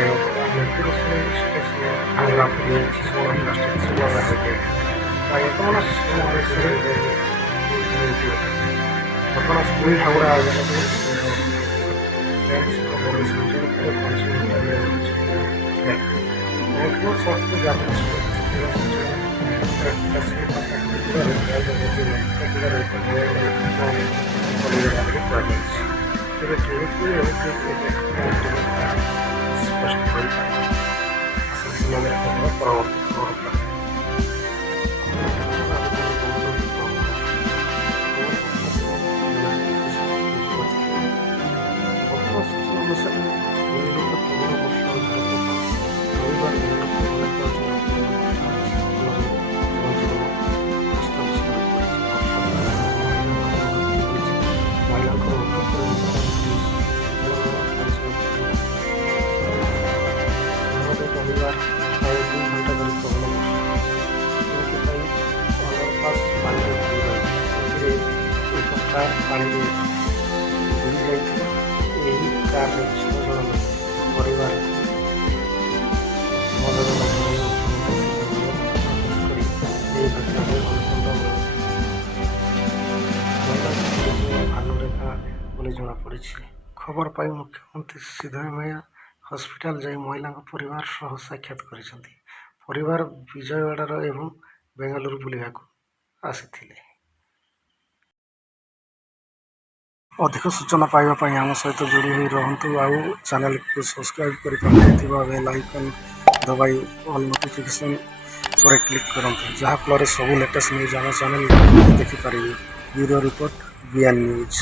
Metro station आग्रापुरी शिशुमंदिर station ବର୍ତ୍ତମାନ ପୁରୀ ହାଉଡ଼ା पानी बुड़ी जाइए यही कार परिवार भानुरेखा बोली जमापड़ी। खबर पाई मुख्यमंत्री सिद्धरामैया हस्पिटाल जाई महिला परिवार सह साक्षात करिसेंती। परिवार विजयवाड़ार एवं बेंगालुरु बुलिबाकू आसिथिले। अधिक सूचना पाइबापी आम सहित जोड़ी हो रुहतु आउ चैनल को सब्सक्राइब कर बेल आइकन दबाई ऑल नोटिफिकेशन पर क्लिक करूँ जहाँफल सब लेटेस्ट न्यूज आम चैनल देखिपारे। Bureau report BN news.